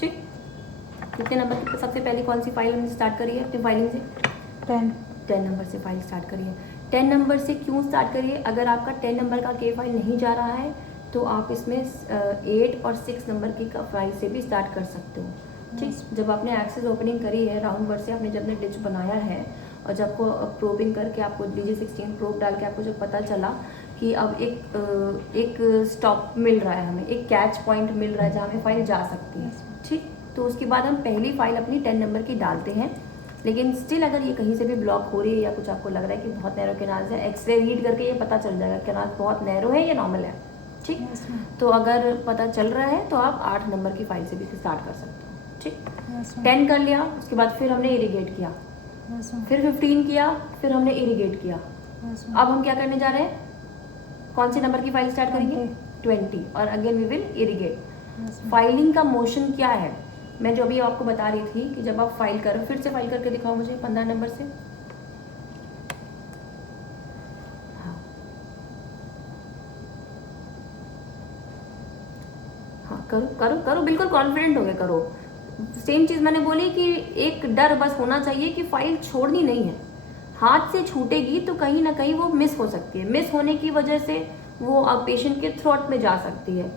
ठीक, कितने नंबर की सबसे पहली कौन सी फाइल हमने स्टार्ट करी है अपनी फाइलिंग से? 10 नंबर से फाइल स्टार्ट करिए। 10 नंबर से क्यों स्टार्ट करिए? अगर आपका 10 नंबर का के फाइल नहीं जा रहा है तो आप इसमें 8 और 6 नंबर की फाइल से भी स्टार्ट कर सकते हो। ठीक, जब आपने एक्सेस ओपनिंग करी है राउंड वर्ड से, आपने जब ने डिच बनाया है और जब को प्रोबिंग करके आपको DG16 प्रोब डाल के आपको जब पता चला कि अब एक स्टॉप मिल रहा है, हमें एक कैच पॉइंट मिल रहा है जहाँ हमें फाइल जा सकती है। ठीक, तो उसके बाद हम पहली फाइल अपनी 10 नंबर की डालते हैं। लेकिन स्टिल अगर ये कहीं से भी ब्लॉक हो रही है या कुछ आपको लग रहा है कि बहुत नैरो केनाल्स है, एक्सरे रीड करके ये पता चल जाएगा केनाल बहुत नैरो है या नॉर्मल है। ठीक, तो अगर पता चल रहा है तो आप 8 नंबर की फाइल से भी स्टार्ट कर सकते हो। ठीक, 10 कर लिया, उसके बाद फिर हमने इरिगेट किया, फिर 15 किया, फिर हमने इरिगेट किया। अब हम क्या करने जा रहे हैं? कौन से नंबर की फाइल स्टार्ट करेंगे? 20, और again we will irrigate. Filing का मोशन क्या है? मैं जो अभी आपको बता रही थी कि जब आप फाइल करो, फिर से फाइल करके दिखाओ मुझे 15 नंबर से। हाँ करो करो करो, बिल्कुल कॉन्फिडेंट हो गए, करो। सेम चीज़ मैंने बोली कि एक डर बस होना चाहिए कि फाइल छोड़नी नहीं है। हाथ से छूटेगी तो कहीं ना कहीं वो मिस हो सकती है, मिस होने की वजह से वो पेशेंट के थ्रोट में जा सकती है।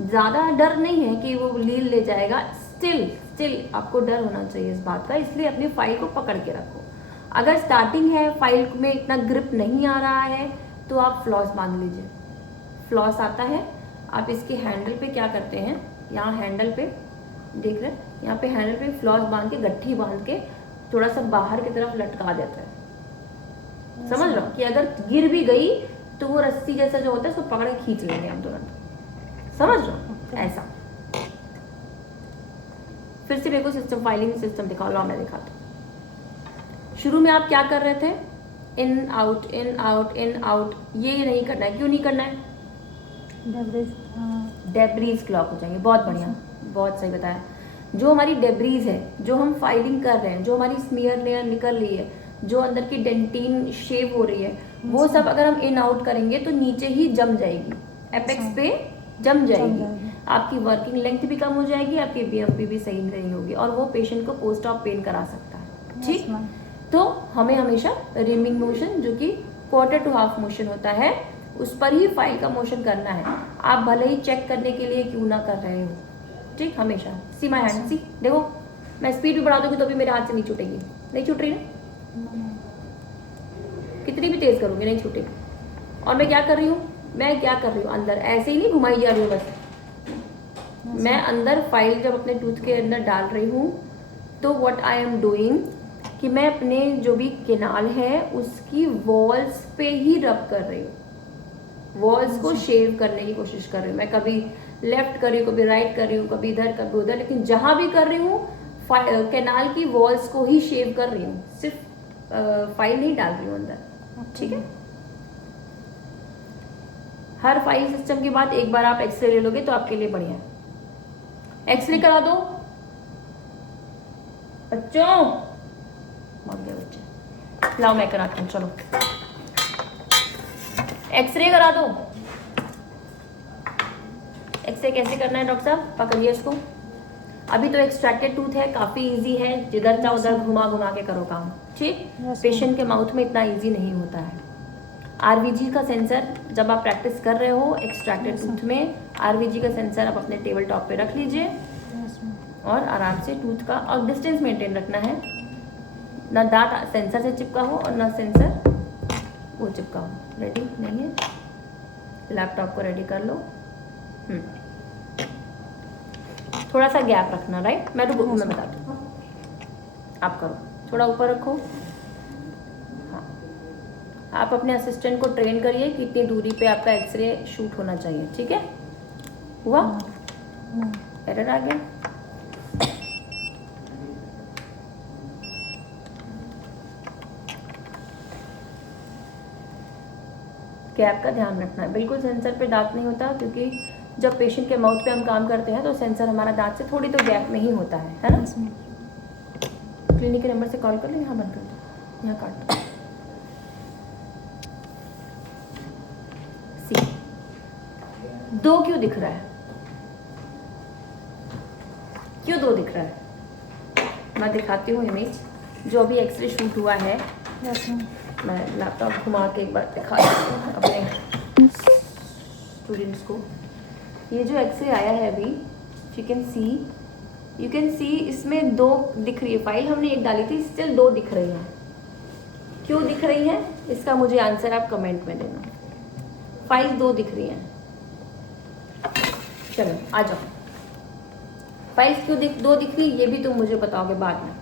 ज़्यादा डर नहीं है कि वो लील ले जाएगा, स्टिल आपको डर होना चाहिए इस बात का, इसलिए अपनी फाइल को पकड़ के रखो। अगर स्टार्टिंग है, फाइल में इतना ग्रिप नहीं आ रहा है, तो आप फ्लॉस बांध लीजिए। फ्लॉस आता है, आप इसके हैंडल पे क्या करते हैं, यहाँ हैंडल पे देख रहे हैं, यहाँ पे हैंडल पे फ्लॉस बांध के, गट्ठी बांध के थोड़ा सा बाहर की तरफ लटका देता है। समझ लो कि अगर गिर भी गई तो वो रस्सी जैसा जो होता है उसको पकड़ के खींच लेंगे हम तुरंत। समझ लो ऐसा। फिर से मेरे को सिस्टम, फाइलिंग सिस्टम दिखाओ, लो मैं दिखाता हूँ। शुरू में आप क्या कर रहे थे? In out in out in out, ये नहीं करना है। क्यों नहीं करना है? डेब्रीज क्लॉक हो जाएंगे। बहुत बढ़िया, बहुत सही बताया। जो हमारी डेब्रीज है, जो हम फाइलिंग कर रहे हैं, जो हमारी स्मीयर लेयर निकल रही है, जो अंदर की डेंटिन शेव हो रही है, वो सब अगर हम इन आउट करेंगे तो नीचे ही जम जाएगी, एपेक्स पे जम जाएगी। आपकी वर्किंग लेंथ भी कम हो जाएगी, आपकी BMP भी सही नहीं होगी, और वो पेशेंट को पोस्ट ऑप पेन करा सकता है। ठीक, तो हमें हमेशा रिमिंग मोशन, जो कि क्वार्टर टू हाफ मोशन होता है, उस पर ही फाइल का मोशन करना है। आप भले ही चेक करने के लिए क्यों ना कर रहे हो। ठीक, हमेशा सी माई हैंड, सी देखो, मैं स्पीड भी बढ़ा दूंगी तो भी मेरे हाथ से नहीं छूटेगी। नहीं छूट रही ना, कितनी भी तेज करूंगी नहीं छूटेगी। और मैं क्या कर रही हूँ, मैं क्या कर रही हूँ, अंदर ऐसे ही नहीं घुमाई जा रही हूँ बस। मैं अंदर फाइल जब अपने टूथ के अंदर डाल रही हूँ तो व्हाट आई एम डूइंग कि मैं अपने जो भी केनाल है उसकी वॉल्स पे ही रब कर रही हूँ, वॉल्स को शेव करने की कोशिश कर रही हूँ। मैं कभी लेफ्ट कर रही हूँ, कभी राइट कर रही हूँ, कभी इधर कभी उधर, लेकिन जहाँ भी कर रही हूँ केनाल की वॉल्स को ही शेव कर रही हूँ, सिर्फ फाइल नहीं डाल रही हूँ अंदर। ठीक है, हर फाइल सिस्टम के बाद एक बार आप एक्सरे ले लोगे तो आपके लिए बढ़िया है। एक्सरे करा दो बच्चों, मर गए बच्चे, लाओ मैं कराती हूँ, चलो एक्सरे करा दो। एक्सरे कैसे करना है डॉक्टर साहब? पकड़िए इसको। अभी तो एक्सट्रैक्टेड टूथ है, काफी इजी है, जिधर चाहो उधर घुमा घुमा के करो काम। ठीक, पेशेंट के माउथ में इतना इजी नहीं होता है। RVG का सेंसर जब आप प्रैक्टिस कर रहे हो एक्सट्रैक्टेड टूथ में, RVG का सेंसर आप अपने टेबल टॉप पे रख लीजिए और आराम से टूथ का, और डिस्टेंस मेंटेन रखना है, ना दांत सेंसर से चिपका हो और ना सेंसर वो चिपका हो। रेडी नहीं है? लैपटॉप को रेडी कर लो। थोड़ा सा गैप रखना, राइट? मैं बताती हूँ, आप करो, थोड़ा ऊपर रखो। हाँ, आप अपने असिस्टेंट को ट्रेन करिए कि इतनी दूरी पे आपका एक्सरे शूट होना चाहिए। ठीक है, हुआ? एरर आ गया? गैप का ध्यान रखना है, बिल्कुल सेंसर पे दांत नहीं होता, क्योंकि जब पेशेंट के माउथ पे हम काम करते हैं तो सेंसर हमारा दांत से थोड़ी तो गैप में ही होता है ना? क्लिनिक के नंबर से कॉल कर लो, यहाँ बंद कर दो, यहाँ काट दो। सी 2 क्यों दिख रहा है? क्यों 2 दिख रहा है? मैं दिखाती हूँ इमेज जो अभी एक्सरे शूट हुआ है। मैं लैपटॉप घुमा के एक बार दिखा देती हूँ अपने स्टूडेंट्स को। ये जो एक्सरे आया है अभी, यू कैन सी इसमें 2 दिख रही है। फाइल हमने एक डाली थी, स्टिल 2 दिख रही हैं। क्यों दिख रही हैं इसका मुझे आंसर आप कमेंट में देना। फाइल 2 दिख रही हैं। चलो आ जाओ, फाइल्स क्यों 2 दिख रही ये भी तुम मुझे बताओगे बाद में।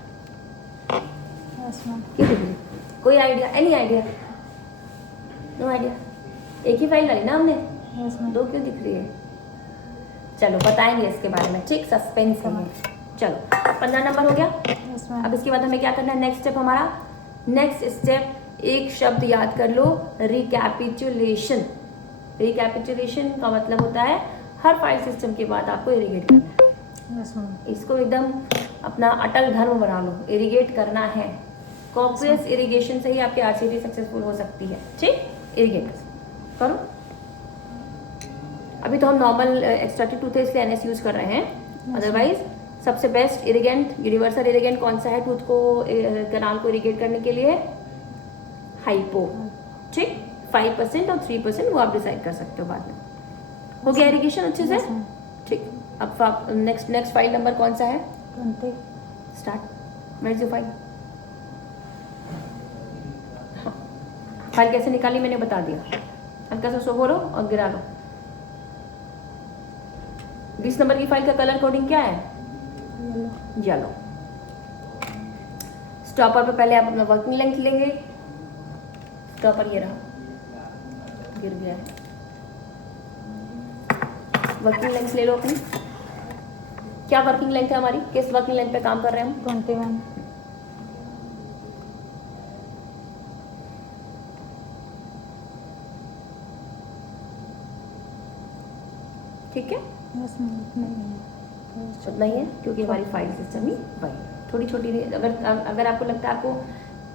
क्यों दिख रही? कोई idea? Any idea? No idea? एक ही फाइल डाली ना हमने, 2 क्यों दिख रही है? चलो बताएंगे इसके बारे में, ठीक, सस्पेंस है। चलो 15 नंबर हो गया। अब इसके बाद हमें क्या करना है? नेक्स्ट स्टेप हमारा, नेक्स्ट स्टेप एक शब्द याद कर लो, रिकैपिचुलेशन। रिकैपिचुलेशन का मतलब होता है हर फाइल सिस्टम के बाद आपको इरिगेट करना है। इसको एकदम अपना अटल धर्म बना लो, इरिगेट करना है। कॉपियस इरिगेशन से ही आपकी आरसीटी सक्सेसफुल हो सकती है, ठीक, इरिगेट करो। अभी तो हम नॉर्मल एक्सट्रैक्टेड टूथ है इसलिए एनएस यूज कर रहे हैं, अदरवाइज सबसे बेस्ट इरिगेंट, यूनिवर्सल इरिगेंट कौन सा है टूथ को, कैनाल को इरिगेट करने के लिए? हाइपो, ठीक। 5% और 3% वो आप डिसाइड कर सकते हो बाद में। हो गया इरिगेशन अच्छे से, ठीक। अब नेक्स्ट फाइल नंबर कौन सा है? 20। Start. Where is your file? हाँ, फाइल कैसे निकाली मैंने बता दिया। हल्का सा सो बोलो और गिरा लो। 20 नंबर की फाइल का कलर कोडिंग क्या है? येलो। स्टॉपर पे पहले आप अपना वर्किंग लेंथ लेंगे। स्टॉपर ये रहा, गिर गया है। वर्किंग लेंथ ले लो अपनी। क्या वर्किंग लेंथ है हमारी? किस वर्किंग लेंथ पे काम कर रहे हैं हम? 21। ठीक है, उतना ही है क्योंकि हमारी फाइल सिस्टम ही वही थोड़ी छोटी। अगर आपको लगता है आपको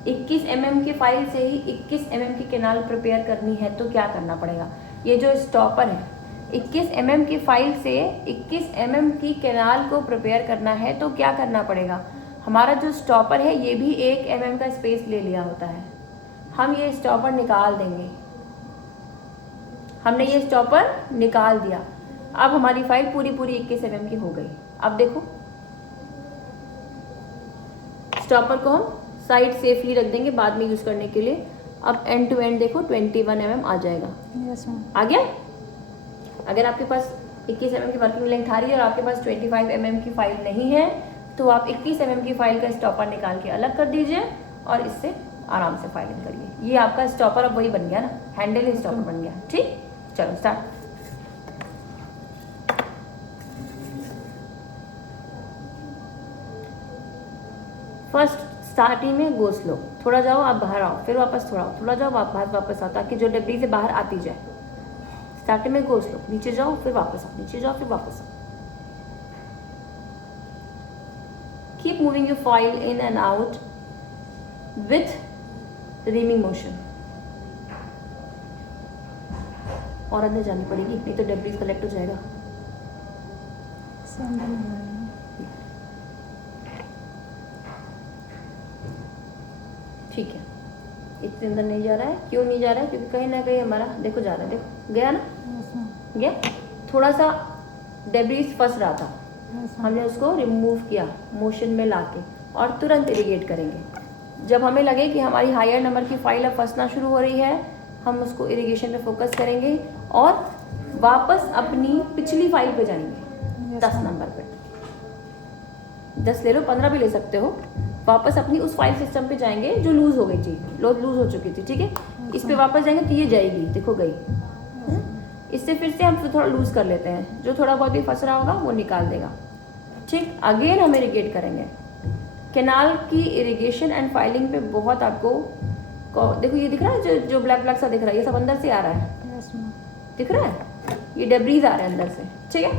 21 mm की फाइल से ही 21 mm की कैनाल प्रिपेयर करनी है तो क्या करना पड़ेगा? ये जो स्टॉपर है, 21 mm की फाइल से 21 mm की कैनाल को प्रिपेयर करना है तो क्या करना पड़ेगा? हमारा जो स्टॉपर है ये भी 1 mm का स्पेस ले लिया होता है। हम ये स्टॉपर निकाल देंगे। हमने ये स्टॉपर निकाल दिया। अब हमारी फाइल पूरी 21 mm की हो गई। अब देखो, स्टॉपर को हम साइड सेफली रख देंगे बाद में यूज करने के लिए। अब एंड टू एंड देखो 21 mm आ जाएगा। आ गया। अगर आपके पास 21 mm की वर्किंग लेंथ आ रही है और आपके पास 25 mm की फाइल नहीं है तो आप 21 mm की फाइल का स्टॉपर निकाल के अलग कर दीजिए और इससे आराम से फाइलिंग करिए। ये आपका स्टॉपर अब वही बन गया ना, हैंडल ही स्टॉपर बन गया, ठीक। चलो स्टार्ट। फर्स्ट स्टार्टिंग में गो स्लो, थोड़ा जाओ आप बाहर आओ, फिर वापस थोड़ा जाओ आप बाहर वापस आओ ताकि जो डेब्री से बाहर आती जाए। स्टार्टिंग में गो स्लो, नीचे जाओ फिर वापस आओ, नीचे जाओ फिर वापस आओ। Keep moving your file in and out with reaming motion. और अंदर जानी पड़ेगी नहीं तो डेब्रीज कलेक्ट हो जाएगा। ठीक है, इतने अंदर नहीं जा रहा है। क्यों नहीं जा रहा है? क्योंकि कहीं ना कहीं हमारा देखो जा रहा है, देखो गया ना, गया। थोड़ा सा डेब्रीज फंस रहा था, हमने उसको रिमूव किया मोशन में लाके और तुरंत इरिगेट करेंगे। जब हमें लगे कि हमारी हायर नंबर की फाइल अब फंसना शुरू हो रही है, हम उसको इरिगेशन पे फोकस करेंगे और वापस अपनी पिछली फाइल पे जाएंगे। 10 नंबर पे 10 ले लो, 15 भी ले सकते हो। वापस अपनी उस फाइल सिस्टम पे जाएंगे जो लूज हो गई थी, लूज हो चुकी थी, ठीक है। इस पे वापस जाएंगे तो ये जाएगी, देखो गई। इससे फिर से हम थोड़ा लूज कर लेते हैं, जो थोड़ा बहुत भी फंस रहा होगा वो निकाल देगा, ठीक। अगेन हम इरिगेट करेंगे। कैनाल की इरिगेशन एंड फाइलिंग पे बहुत आपको देखो ये दिख रहा है, जो ब्लैक ब्लैक सा दिख रहा है, ये सब अंदर से आ रहा है, दिख रहा है, ये डेब्रीज आ रहे हैं अंदर से, ठीक है।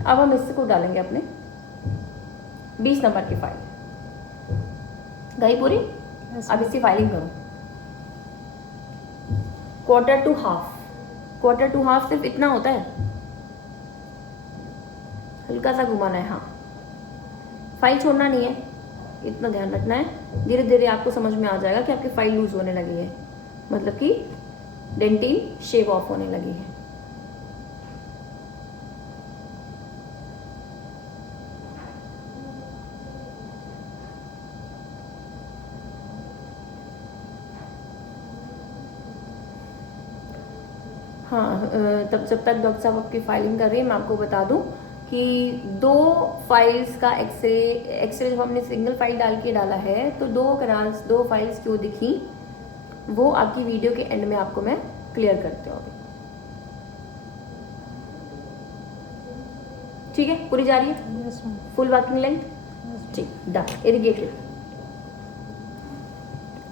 अब हम इसको डालेंगे अपने 20 नंबर की फाइल गई पूरी। अब इसकी फाइलिंग करो। क्वार्टर टू हाफ सिर्फ इतना होता है, हल्का सा घुमाना है, हाँ फाइल छोड़ना नहीं है, इतना ध्यान रखना है। धीरे धीरे आपको समझ में आ जाएगा कि आपकी फाइल लूज होने लगी है, मतलब कि डेंटिन शेव ऑफ होने लगी है। हाँ, तब जब तक डॉक्टर साहब आपकी फाइलिंग कर रही है, मैं आपको बता दूं कि 2 फाइल्स का एक्सरे जब हमने सिंगल फाइल डाल के डाला है तो 2 फाइल्स क्यों दिखी, वो आपकी वीडियो के एंड में आपको मैं क्लियर करते होगी। ठीक है, पूरी जा रही है, फुल वर्किंग लेंथ, ठीक, डन। इरिगेटेड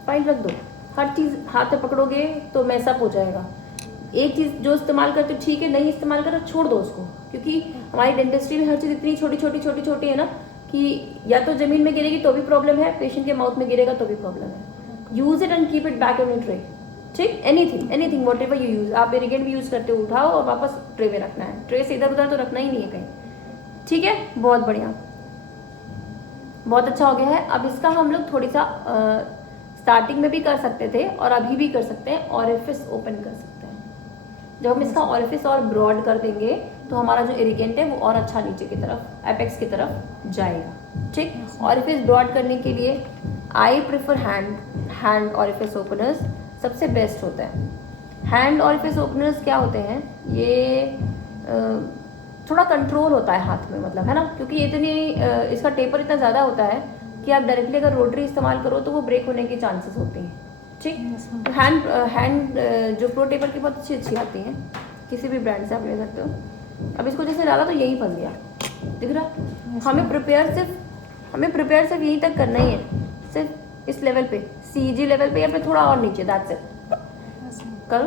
फाइल रख दो, हर चीज हाथ में पकड़ोगे तो मैसअप हो जाएगा। एक चीज जो इस्तेमाल करते हो ठीक है, नहीं इस्तेमाल करो छोड़ दो उसको, क्योंकि हमारी डेंटिस्ट्री में हर चीज इतनी छोटी छोटी है ना कि या तो जमीन में गिरेगी तो भी प्रॉब्लम है, पेशेंट के माउथ में गिरेगा तो भी प्रॉब्लम है। Use it and keep it back in tray. ठीक, anything whatever you use, आप इरिगेंट भी यूज करते हो, उठाओ और वापस ट्रे में रखना है। ट्रे से इधर उधर तो रखना ही नहीं है कहीं। ठीक है, बहुत बढ़िया, बहुत अच्छा हो गया है। अब इसका हम लोग थोड़ी सा स्टार्टिंग में भी कर सकते थे और अभी भी कर सकते हैं, ऑरिफिस ओपन कर सकते हैं। जब हम इसका ऑरिफिस और ब्रॉड कर देंगे तो हमारा जो इरिगेंट है वो और अच्छा नीचे की तरफ, एपेक्स की तरफ जाएगा। ठीक, ऑरिफिस ब्रॉड करने के लिए I prefer hand orifice openers सबसे बेस्ट होता है। हैंड ऑरिफिस ओपनर्स क्या होते हैं, ये थोड़ा कंट्रोल होता है हाथ में, मतलब है ना, क्योंकि इतनी इसका टेपर इतना ज़्यादा होता है कि आप डायरेक्टली अगर रोटरी इस्तेमाल करो तो वो ब्रेक होने के चांसेस होते हैं। ठीक, हैंड जो प्रो टेपर की बहुत अच्छी आती हैं, किसी भी ब्रांड से आप ले सकते हो। अब इसको जैसे डाला तो यही फंस गया, दिख रहा। हमें प्रिपेयर सिर्फ यहीं तक करना ही है, सिर्फ इस लेवल पे, सीजी लेवल पे या फिर थोड़ा और नीचे, दैट्स इट। करो,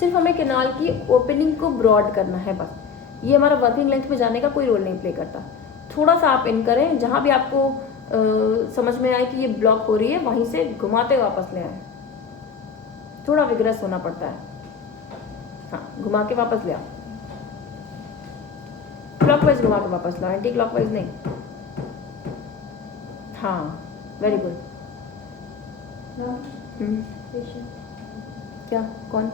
सिर्फ हमें कैनाल की ओपनिंग को ब्रॉड करना है बस। ये हमारा वर्किंग लेंथ में जाने का कोई रोल नहीं प्ले करता। थोड़ा सा आप इन करें, जहाँ भी आपको समझ में आए कि ये ब्लॉक हो रही है वहीं से घुमाते वापस ले आए। थोड़ा विग्रस होना पड़ता है, हाँ, घुमा के वापस ले आओ, क्लॉकवाइज घुमा के वापस लाओ, एंटी क्लॉकवाइज नहीं। हाँ, वेरी गुड। क्या, कौन?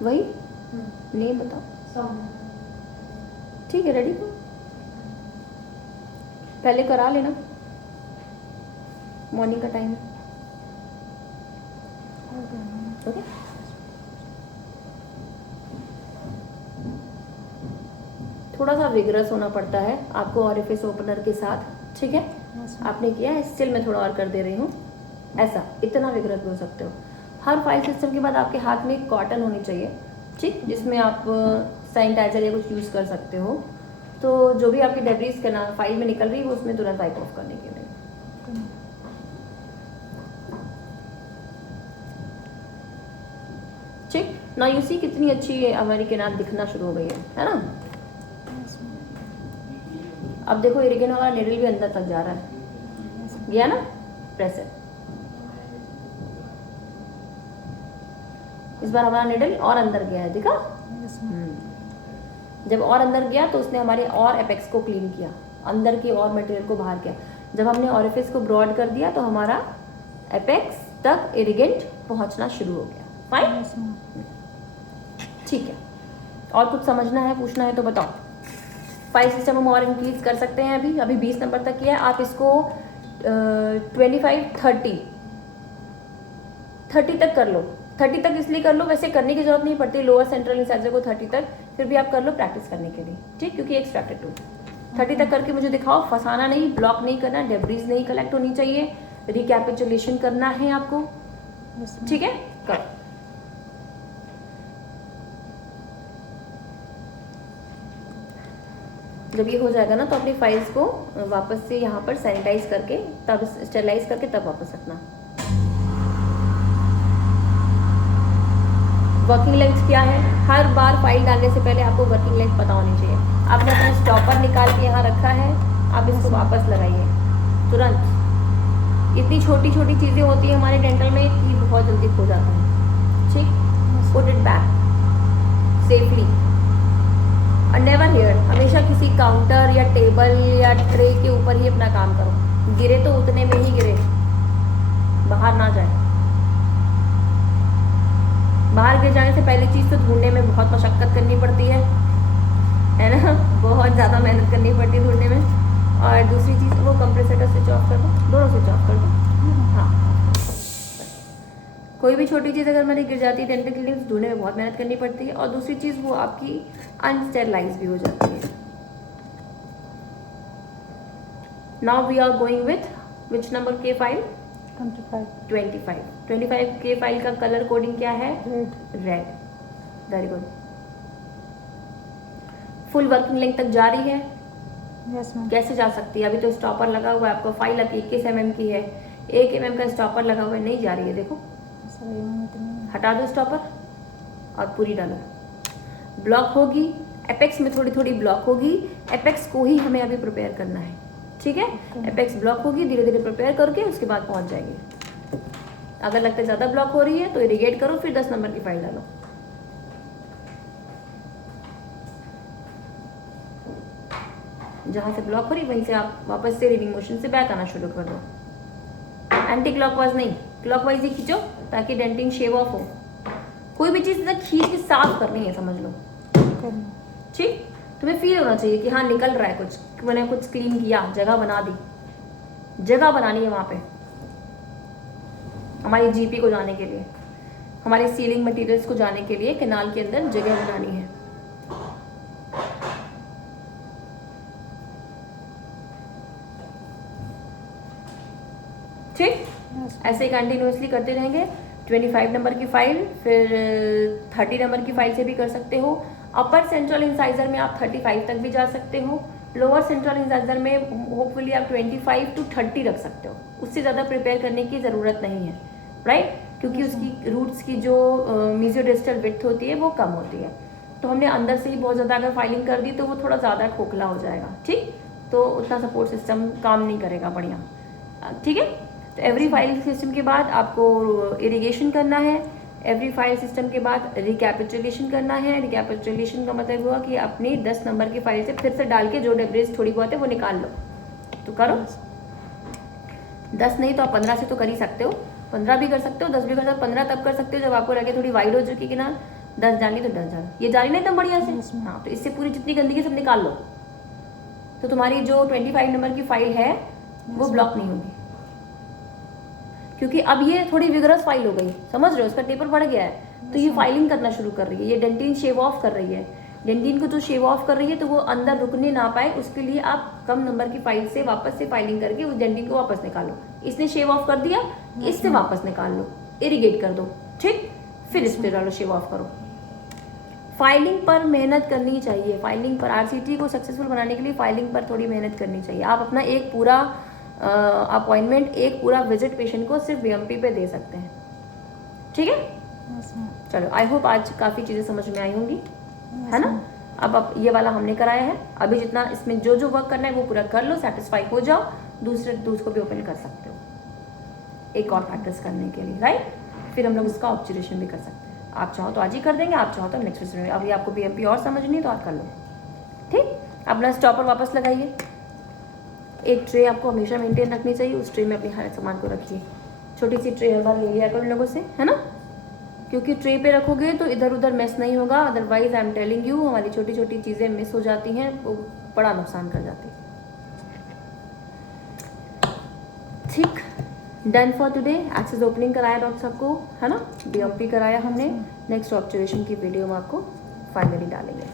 वही नहीं बताओ। ठीक है, रेडी, पहले करा लेना, मॉर्निंग का टाइम है। ओके, थोड़ा सा विग्रस होना पड़ता है आपको ऑरिफिस ओपनर के साथ। ठीक है, आपने किया है, स्टिल मैं थोड़ा और कर दे रही हूँ। ऐसा इतना विग्रस भी हो सकते हो। हर फाइल सिस्टम के बाद आपके हाथ में एक कॉटन होनी चाहिए, ठीक, जिसमें आप सैनिटाइजर या कुछ यूज़ कर सकते हो। तो जो भी आपकी डेब्रीज के ना फाइल में निकल रही है वो उसमें तुरंत वाइप ऑफ करने के लिए। ठीक, ना यू सी कितनी अच्छी हमारी किनार दिखना शुरू हो गई है ना। अब देखो इरिगेन वाला निडल भी अंदर तक जा रहा है, गया ना, प्रेस है। इस बार हमारा निडल और अंदर गया है, देखा। जब और अंदर गया तो उसने हमारे और एपेक्स को क्लीन किया, अंदर की और मटेरियल को बाहर किया। जब हमने ऑरिफिस को ब्रॉड कर दिया तो हमारा एपेक्स तक इरिगेंट पहुंचना शुरू हो गया। फाइन, ठीक है। और कुछ समझना है, पूछना है तो बताओ। फाइल सिस्टम हम और इंक्रीज कर सकते हैं। अभी 20 नंबर तक किया है, आप इसको 25, 30 तक कर लो। 30 तक इसलिए कर लो, वैसे करने की जरूरत नहीं पड़ती लोअर सेंट्रल इंसाइजर को 30 तक, फिर भी आप कर लो प्रैक्टिस करने के लिए, ठीक, क्योंकि एक्सट्रैक्टेड टू 30 तक करके मुझे दिखाओ। फंसाना नहीं, ब्लॉक नहीं करना, डेब्रीज नहीं कलेक्ट होनी चाहिए, रिकैपिचुलेशन करना है आपको, ठीक है, करो। जब ये हो जाएगा ना तो अपनी फाइल्स को वापस से यहाँ पर सैनिटाइज करके, तब स्टेरलाइज करके तब वापस रखना। वर्किंग लेंथ क्या है, हर बार फाइल डालने से पहले आपको वर्किंग लेंथ पता होनी चाहिए। आपने अपना स्टॉपर निकाल के यहाँ रखा है, आप इसको वापस लगाइए तुरंत। इतनी छोटी छोटी चीज़ें होती है हमारे डेंटल में कि बहुत जल्दी खो जाता है, ठीक। Put it back safely never hear, हमेशा किसी काउंटर या टेबल या ट्रे के ऊपर ही अपना काम करो। गिरे तो उतने में ही गिरे, बाहर ना जाए। बाहर गिर जाने से पहली चीज़ तो ढूंढने में बहुत मशक्क़त करनी पड़ती है ना, बहुत ज़्यादा मेहनत करनी पड़ती है ढूंढने में। और दूसरी चीज़ वो कंप्रेसर का स्विच ऑफ कर दो, दोनों स्विच ऑफ कर दो। हाँ, कोई भी छोटी चीज़ अगर हमारी गिर जाती है डेंटल क्लीनिंग ढूंढने में बहुत मेहनत करनी पड़ती है। और दूसरी चीज़ वो आपकी अनस्टेरलाइज भी हो जाती है। Now we are going with which number के फाइल? 25 के फाइल का कलर कोडिंग क्या है? Red. Very good. Full working length तक जा रही है? Yes ma'am. कैसे जा सकती है? अभी तो स्टॉपर लगा हुआ है, आपको फाइल आपकी 21 mm की है, 1 mm का स्टॉपर लगा हुआ है, नहीं जा रही है। देखो, हटा दो स्टॉपर और पूरी डालो। ब्लॉक होगी, एपेक्स में थोड़ी थोड़ी ब्लॉक होगी। एपेक्स को ही हमें अभी प्रिपेयर करना है, ठीक है? एपेक्स ब्लॉक होगी, धीरे धीरे प्रिपेयर करके उसके बाद पहुंच जाएगी। अगर लगता है ज़्यादा ब्लॉक हो रही है तो इरिगेट करो, फिर 10 नंबर की फाइल डालो। जहाँ से ब्लॉक हो रही वहीं से आप वापस से रिविंग मोशन से बैक आना शुरू कर दो। एंटी क्लॉकवाइज नहीं, क्लॉकवाइज ही खींचो ताकि डेंटिंग शेव ऑफ हो। कोई भी चीज़ खींच के साफ करनी है, समझ लो, ठीक? तुम्हें फील होना चाहिए कि हाँ निकल रहा है कुछ, मैंने कुछ क्लीन किया, जगह बना दी। जगह बनानी है वहाँ पे हमारी जीपी को जाने के लिए, हमारे सीलिंग मटेरियल्स को जाने के लिए कैनाल के अंदर जगह बनानी है। ठीक, ऐसे ही कंटिन्यूसली करते रहेंगे। 25 नंबर की फाइल, फिर 30 नंबर की फाइल से भी कर सकते हो। अपर सेंट्रल इंसाइजर में आप 35 तक भी जा सकते हो। लोअर सेंट्रल इंसाइजर में होपफुली आप 25 to 30 रख सकते हो। उससे ज़्यादा प्रिपेयर करने की ज़रूरत नहीं है, राइट? क्योंकि उसकी रूट्स की जो मीजियोडिस्टल विड्थ होती है वो कम होती है। तो हमने अंदर से ही बहुत ज़्यादा अगर फाइलिंग कर दी तो वो थोड़ा ज़्यादा खोखला हो जाएगा, ठीक? तो उतना सपोर्ट सिस्टम काम नहीं करेगा बढ़िया, ठीक है? तो एवरी फाइल सिस्टम के बाद आपको इरिगेशन करना है। एवरी फाइल सिस्टम के बाद रिकैपिचुलेशन करना है। रिकैपिचुलेशन का मतलब हुआ कि अपनी 10 नंबर की फाइल से फिर से डाल के जो डेब्रिज थोड़ी बहुत है वो निकाल लो। तो करो, 10 नहीं तो आप 15 से तो कर ही सकते हो, 15 भी कर सकते हो, 10 भी कर सकते हो। 15 तब कर सकते हो जब आपको लगे थोड़ी वाइड हो चुकी कि ना 10 डाली तो 10 डालो, ये जा रही ना एकदम बढ़िया से। हाँ, तो इससे पूरी जितनी गंदगी सब निकाल लो, तो तुम्हारी जो 25 नंबर की फाइल है वो ब्लॉक नहीं होगी। क्योंकि अब ये थोड़ी विगरस फाइल हो गई, समझ रहे हो? इसका टेपर बढ़ गया है, तो ये फाइलिंग करना शुरू कर रही है, ये डेंटिन शेव ऑफ कर रही है। डेंटिन को जो शेव ऑफ कर रही है तो वो अंदर रुकने ना पाए, उसके लिए आप कम नंबर की फाइल से वापस से फाइलिंग करके उस डेंटिन को वापस निकालो। इसने शेव ऑफ कर दिया, इससे वापस निकाल लो, इरिगेट कर दो, ठीक? फिर इस पे डालो, शेव ऑफ करो। फाइलिंग पर मेहनत करनी चाहिए। फाइलिंग पर, आरसीटी को सक्सेसफुल बनाने के लिए फाइलिंग पर थोड़ी मेहनत करनी चाहिए। आप अपना एक पूरा अपॉइंटमेंट, एक पूरा विजिट पेशेंट को सिर्फ बीएमपी पे दे सकते हैं, ठीक है? चलो, आई होप आज काफ़ी चीज़ें समझ में आई होंगी, है ना? अब ये वाला हमने कराया है, अभी जितना इसमें जो जो वर्क करना है वो पूरा कर लो, सेटिस्फाई हो जाओ, दूसरे दूध को भी ओपन कर सकते हो एक और प्रैक्टिस करने के लिए, राइट? फिर हम लोग इसका ऑब्जर्वेशन भी कर सकते हैं। आप चाहो तो आज ही कर देंगे, आप चाहो तो नेक्स्ट वीडियो में। अभी आपको बीएमपी और समझनी है तो आप कर लो, ठीक? अपना स्टॉपर वापस लगाइए। एक ट्रे आपको हमेशा मेंटेन रखनी चाहिए, उस ट्रे में अपने हर सामान को रखिए। छोटी सी ट्रे हर बार ले लिया करो इन लोगों से, है ना? क्योंकि ट्रे पे रखोगे तो इधर उधर मिस नहीं होगा, otherwise I am telling you हमारी छोटी छोटी चीज़ें मिस हो जाती हैं, वो बड़ा नुकसान कर जाती है। ठीक, done for today. Access opening कराया डॉक्टर साहब को, है ना? बीएमपी कराया हमने। नेक्स्ट ऑब्जर्वेशन की वीडियो में आपको फाइनली डालेंगे।